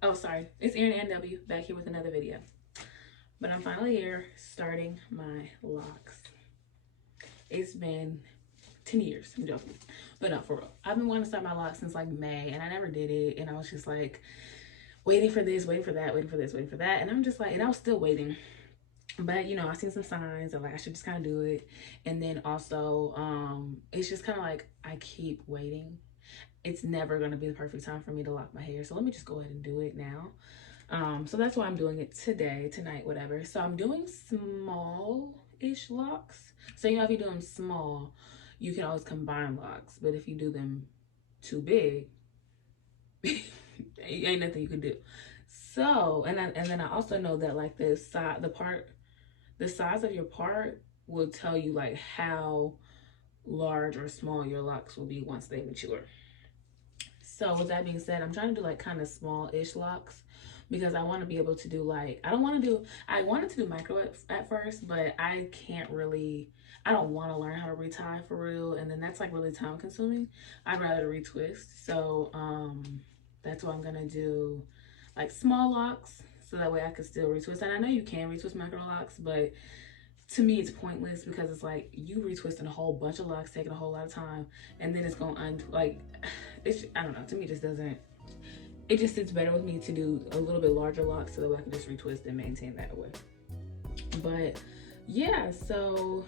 Oh, sorry. It's Erin and W back here with another video. But I'm finally here starting my locks. It's been 10 years. I'm joking. But no, for real. I've been wanting to start my locks since like May and I never did it. And I was just like waiting for this, waiting for that, waiting for this, waiting for that. And I'm just like, and I was still waiting. But you know, I seen some signs and like I should just kind of do it. And then also, it's just kind of like I keep waiting. It's never going to be the perfect time for me to lock my hair, so let me just go ahead and do it now. So that's why I'm doing it today, tonight, whatever. So I'm doing small-ish locks. So you know, if you do them small, you can always combine locks, but if you do them too big, ain't nothing you can do. So and then I also know that like the size of your part will tell you like how large or small your locks will be once they mature. So with that being said, I'm trying to do like kind of small-ish locks because I want to be able to do like, I wanted to do micro at first, but I don't want to learn how to retie for real. And then that's like really time consuming. I'd rather retwist. So that's why I'm going to do like small locks so that way I can still retwist. And I know you can retwist micro locks, but to me it's pointless because it's like you retwisting a whole bunch of locks, taking a whole lot of time, and then it's gonna I don't know, to me it just sits better with me to do a little bit larger locks so that I can just retwist and maintain that way. But yeah, so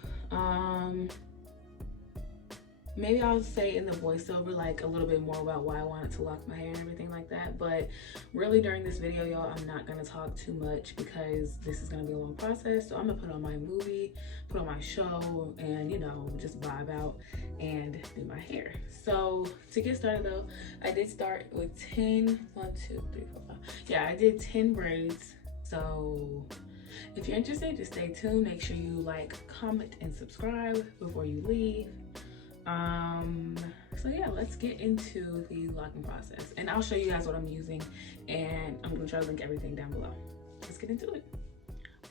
maybe I'll say in the voiceover like a little bit more about why I wanted to lock my hair and everything like that. But really during this video, y'all, I'm not gonna talk too much because this is gonna be a long process. So I'm gonna put on my movie, put on my show, and you know, just vibe out and do my hair. So to get started though, I did start with 10, 1, 2, 3, 4, 5. Yeah, I did 10 braids. So if you're interested, just stay tuned. Make sure you like, comment, and subscribe before you leave. So yeah, let's get into the locking process and I'll show you guys what I'm using and I'm gonna try to link everything down below. Let's get into it.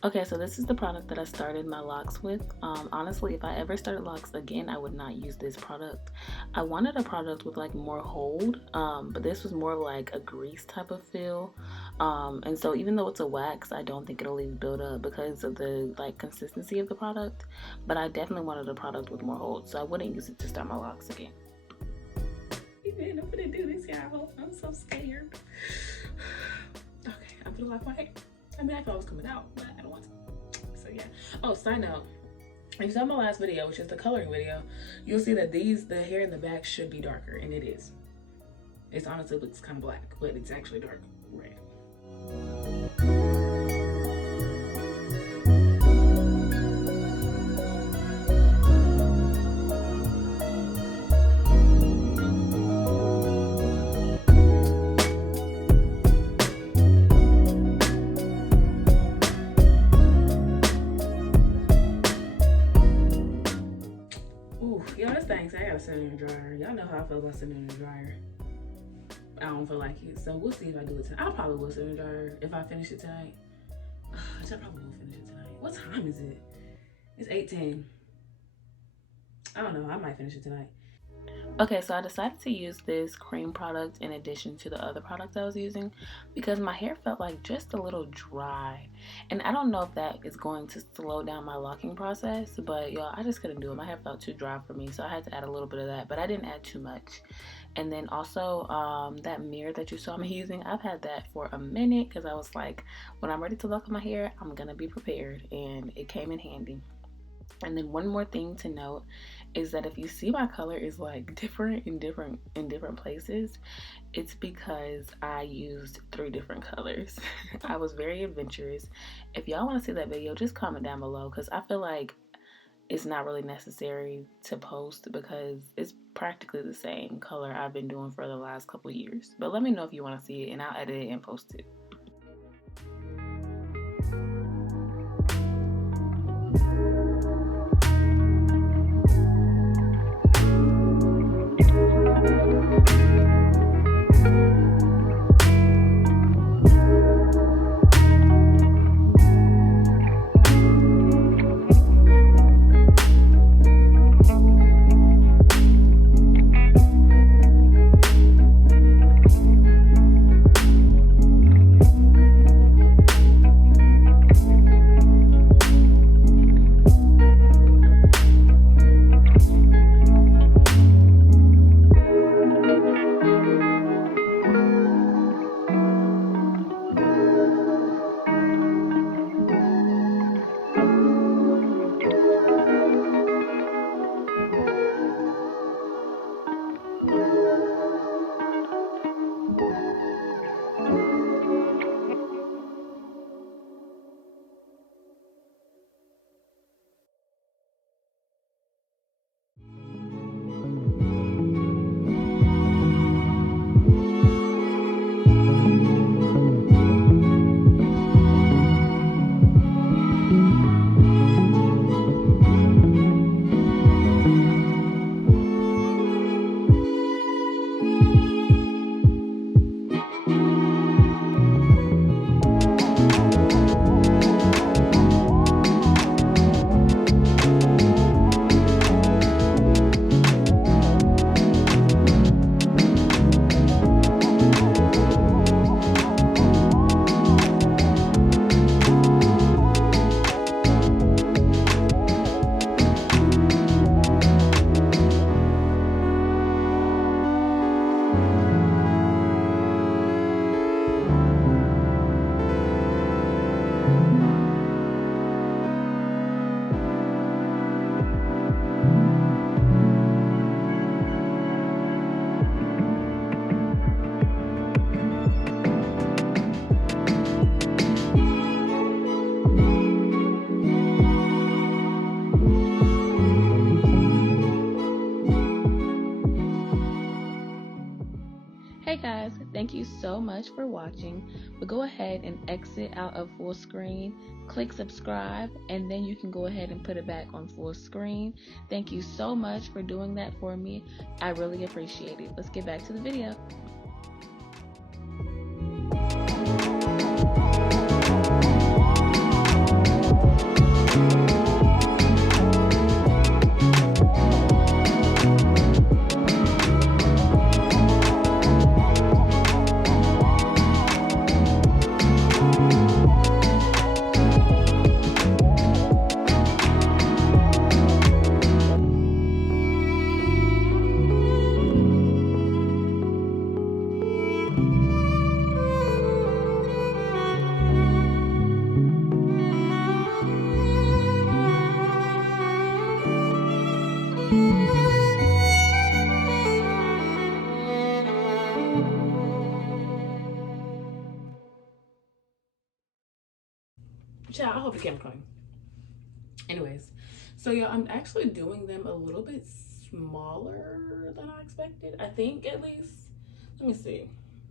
Okay, so this is the product that I started my locks with. Honestly, if I ever started locks again, I would not use this product. I wanted a product with like more hold, but this was more like a grease type of feel. And so even though it's a wax, I don't think it'll leave buildup because of the like consistency of the product. But I definitely wanted a product with more hold, so I wouldn't use it to start my locks again. I'm gonna do this, y'all. I'm so scared. Okay, I'm gonna lock my hair. I mean, I thought it was coming out, but I don't want to. So yeah. Oh, side note. If you saw my last video, which is the coloring video, you'll see that the hair in the back should be darker, and it is. It honestly looks kind of black, but it's actually dark red. Y'all, this thing say I gotta sit in the dryer. Y'all know how I feel about sitting in the dryer. I don't feel like it, so we'll see if I do it tonight. I probably will sit in the dryer if I finish it tonight. I probably will finish it tonight. What time is it? It's 8:10. I don't know. I might finish it tonight. Okay, so I decided to use this Creme product in addition to the other products I was using because my hair felt like just a little dry. And I don't know if that is going to slow down my locking process, but y'all, I just couldn't do it. My hair felt too dry for me, so I had to add a little bit of that, but I didn't add too much. And then also that mirror that you saw me using, I've had that for a minute because I was like, when I'm ready to lock my hair, I'm gonna be prepared, and it came in handy. And then one more thing to note is that if you see my color is like different in different places, it's because I used 3 different colors. I was very adventurous. If y'all want to see that video, just comment down below because I feel like it's not really necessary to post because it's practically the same color I've been doing for the last couple years. But let me know if you want to see it and I'll edit it and post it. Thank you so much for watching. But go ahead and exit out of full screen, click subscribe, and then you can go ahead and put it back on full screen. Thank you so much for doing that for me. I really appreciate it. Let's get back to the video. Child, I hope the camera coming. Anyways, so yeah, I'm actually doing them a little bit smaller than I expected. I think, at least. Let me see.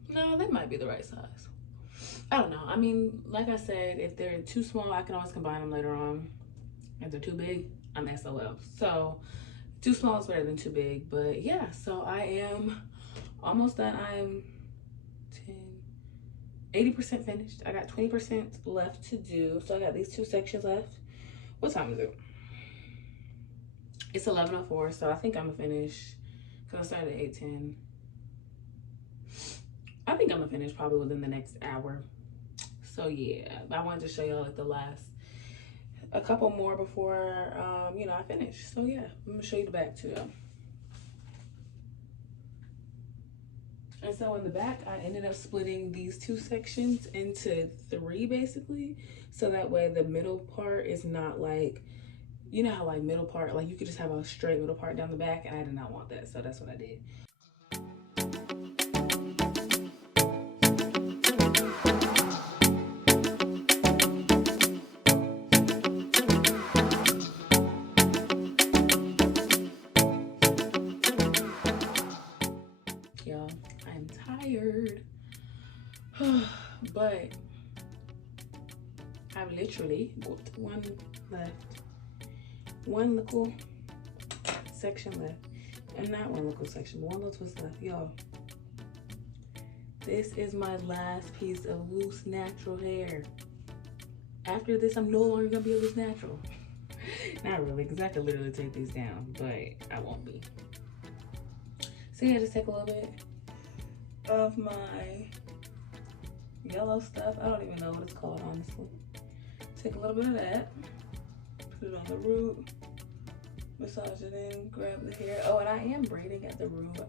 No, they might be the right size. I don't know. I mean, like I said, if they're too small, I can always combine them later on. If they're too big, I'm SOL. So too small is better than too big. But yeah, so I am almost done. I'm 80% finished. I got 20% left to do. So I got these 2 sections left. What time is it? It's 11:04, so I think I'm gonna finish, because I started at 8:10. I think I'm gonna finish probably within the next hour. So yeah, I wanted to show y'all like the last, a couple more before, you know, I finish. So yeah, I'm gonna show you the back too though. And so in the back, I ended up splitting these 2 sections into 3 basically. So that way the middle part is not like, you know how like middle part, like you could just have a straight middle part down the back, and I did not want that. So that's what I did. Y'all, I'm tired. But I've literally got one left. One little section left. And not one little section, but one little twist left. Y'all, this is my last piece of loose natural hair. After this, I'm no longer gonna be a loose natural. Not really, because I could literally take these down, but I won't be. So yeah, just take a little bit of my yellow stuff. I don't even know what it's called, honestly. Take a little bit of that, put it on the root, massage it in, grab the hair. Oh, and I am braiding at the root,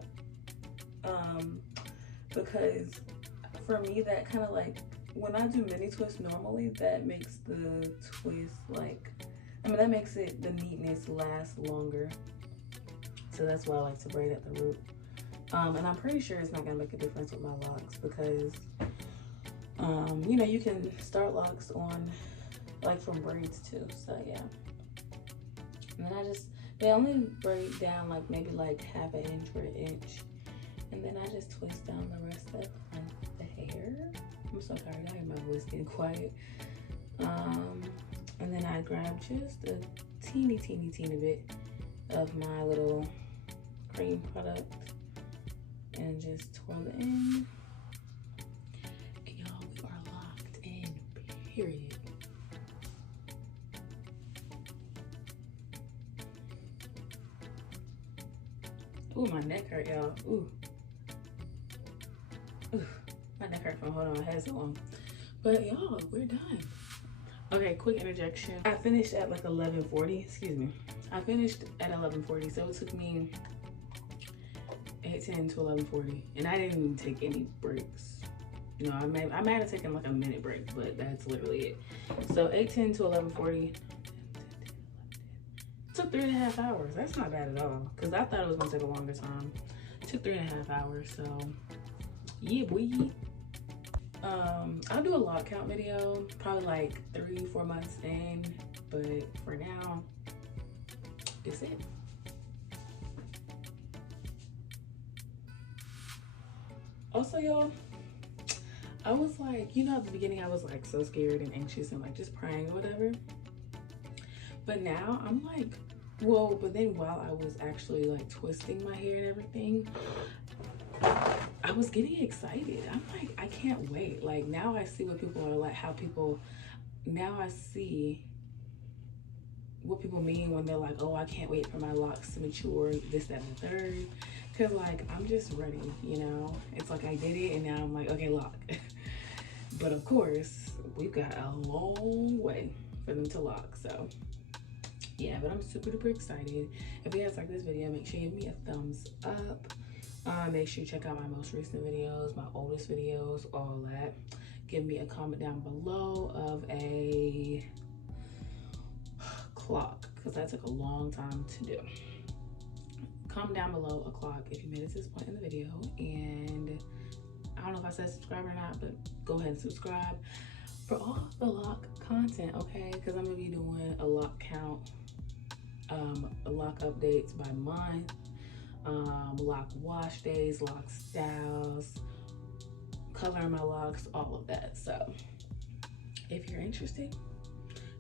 because for me, that kind of like, when I do mini twists normally, that makes the twist like, I mean, that makes it, the neatness last longer. So that's why I like to braid at the root. And I'm pretty sure it's not gonna make a difference with my locks, because you know, you can start locks on like from braids too. So yeah. And then they only braid down like maybe like ½ an inch or an inch. And then I just twist down the rest of the hair. I'm so tired, y'all hear my voice getting quiet. And then I grab just a teeny bit of my little cream product and just twirl it in. And y'all, we are locked in, period. Ooh, my neck hurt, y'all. Ooh. Ooh, my neck hurt from holding my head so long. But y'all, we're done. Okay, quick interjection. I finished at like 11:40, excuse me. I finished at 11:40, so it took me 8:10 to 11:40, and I didn't even take any breaks. You know, I might have taken like a minute break, but that's literally it. So 8:10 to 11:40. Took 3.5 hours. That's not bad at all, because I thought it was gonna take a longer time. It took 3.5 hours, so yeah, boy. I'll do a lock count video probably like 3-4 months in, but for now, it's it. Also, y'all, I was like, you know, at the beginning I was like so scared and anxious and like just praying or whatever. But now I'm like, well, but then while I was actually like twisting my hair and everything, I was getting excited. I'm like, I can't wait. Like now I see what people are like, how people, now I see what people mean when they're like, oh, I can't wait for my locks to mature, this, that, and the third. Cause like, I'm just ready, you know? It's like I did it and now I'm like, okay, lock. But of course, we've got a long way for them to lock, so. Yeah, but I'm super duper excited. If you guys like this video, make sure you give me a thumbs up. Make sure you check out my most recent videos, my oldest videos, all that. Give me a comment down below of a clock, because that took a long time to do. Comment down below a clock if you made it to this point in the video. And I don't know if I said subscribe or not, but go ahead and subscribe for all the lock content, okay? Because I'm going to be doing a lock count, lock updates by month, lock wash days, lock styles, coloring my locks, all of that. So if you're interested,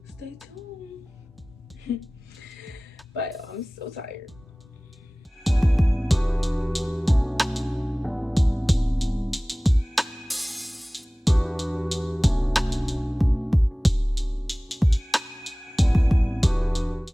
stay tuned. But I'm so tired.